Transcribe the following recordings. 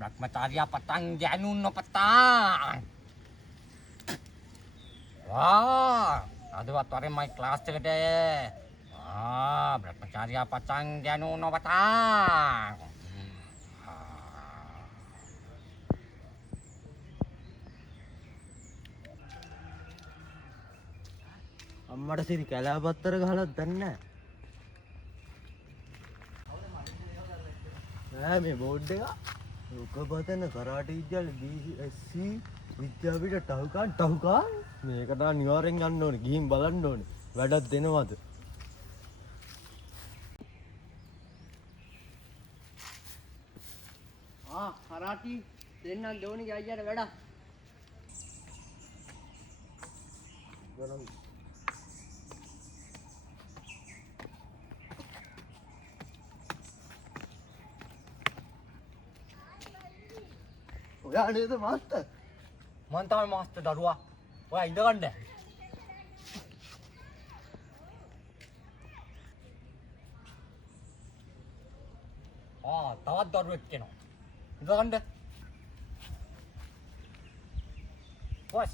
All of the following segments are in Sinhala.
Brahmacharya patang janun no patang. Wah, aduh atore my class eකට. Brahmacharya patang janun no patang. අම්මට සිරි කැලෑපත්තර ගහලත් දන්නේ නැහැ. මේ බෝඩ් එක උකපතන කරාටි විද්‍යාලේ BSc විද්‍යාපීඨ ටහුකාන් මේකට අනිවාර්යෙන් යන්න ඕනේ. ගිහින් බලන්න ඕනේ. වැඩක් දෙනවද? කරාටි දෙන්නත් දෝනිගේ අයියට වැඩක්. ඔයා නේද මාස්ටර්? මං තමයි මාස්ටර් දරුවා. ඔයා ඉඳගන්න. තවත් දරුවෙක් කෙනා. ඉඳගන්න. What?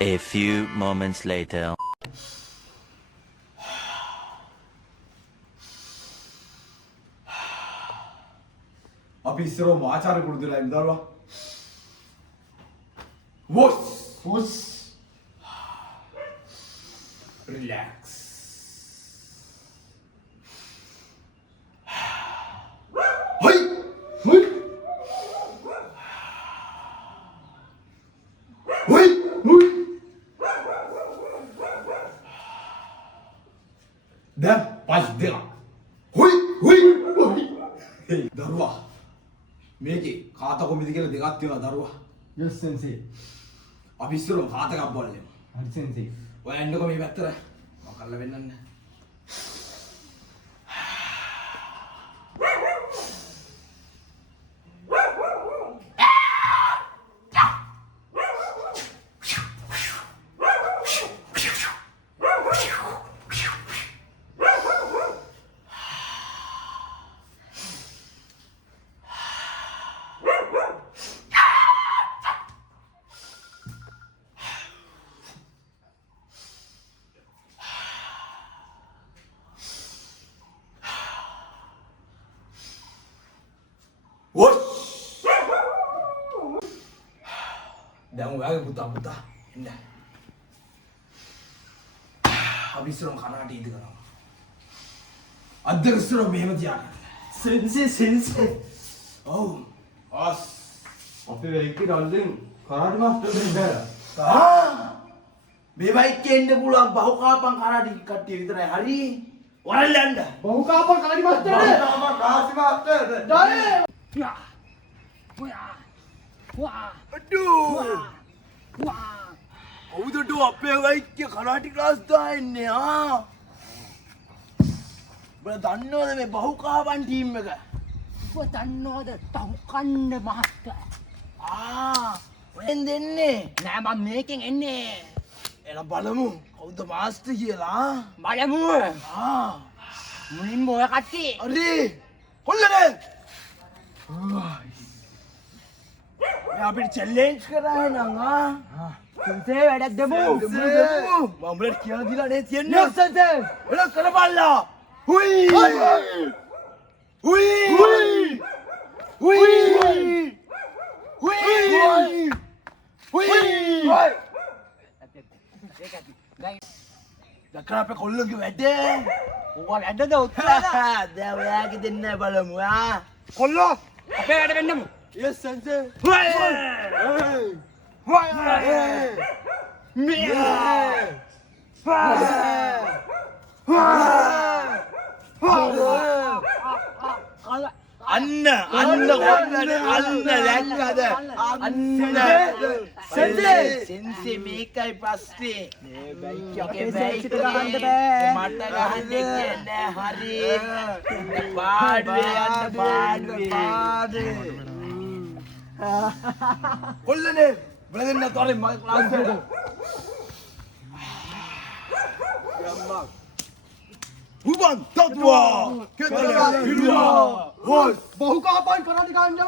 A few moments later. අපි ඉස්සරෝම ආචාර්ය පුරුදුලා ඉන්න දරුවා. වොස්. Relax. හොයි. දැන් පස් දෙක. හොයි. දරුවා. මේකේ කාත කොමිද කියලා දෙකක් තියෙනවා දරුවා. yes sensei. අපි ඉස්සරෝම කාතකක් බලමු. හරි sensei. ඔයා එන්නකෝ මේ පැත්තට. මම කරලා වෙන්නන්න. දැන් ඔයාගේ පුතා එන්න. අපි ඉස්සරම කරාටි ඉඳ කරනවා. අත් දෙක ඉස්සරම මෙහෙම තියාගන්න. sensei. ඔව්. ආස්. අපේ වෙයිකේ රල්ලෙන් කරාටි මාස්ටර් දෙන්න. මේ බයික්කේ එන්න පුළුවන් බහුකාපන් කරාටි කට්ටිය විතරයි. හරි. වරල් යන්න. බහුකාපන් කරාටි මාස්ටර්. බහුකාපන් කාසි මාස්ටර්. ඩාලේ. අඩෝ. කවුදට අපේ වයික්කේ කරාටි ක්ලාස් දාන්නේ බල දන්නවද මේ බහුකාපන් ටීම් එක? ඔබ දන්නවද ටහුකන්න මාස්ටර්? ඔයෙන් දෙන්නේ? නෑ මම මේකෙන් එන්නේ. එලා බලමු කවුද මාස්ටර් කියලා. බලමු. මුලින්ම ඔය කට්ටිය. හරි. කොල්ලනේ. අපිට චැලෙන්ජ් කරා නම් සෙන්සේ වැඩක් දෙමු. මම උඹලට කියලා දීලා නේ තියන්නේ. yes සෙන්සේ. එලා කරපල්ලා. හුයි. දක්කර අපේ කොල්ලගේ වැඩේ. ඕවා වැඩද උත්තරලා? දැන් ඔයාගේ දෙන්න බලමු කොල්ලෝ අපේ වැඩ වෙන්නමු. yes sensei. අන්න දැක්කද? සෙන්සේ මේකයි පස්සේ මේ බයික් එකේ බයික් ගහන්න බෑ. මට ගහන්න කියන්නේ හරි. පාඩුවේ යන්න පාඩුවේ. කොල්ලනේ බලන්න තොරේ මගේ ක්ලාස් එකට. Huban tatwa. Ketala hilwa. Hoi. බහුකාපායි කරාටි කාණ්ඩ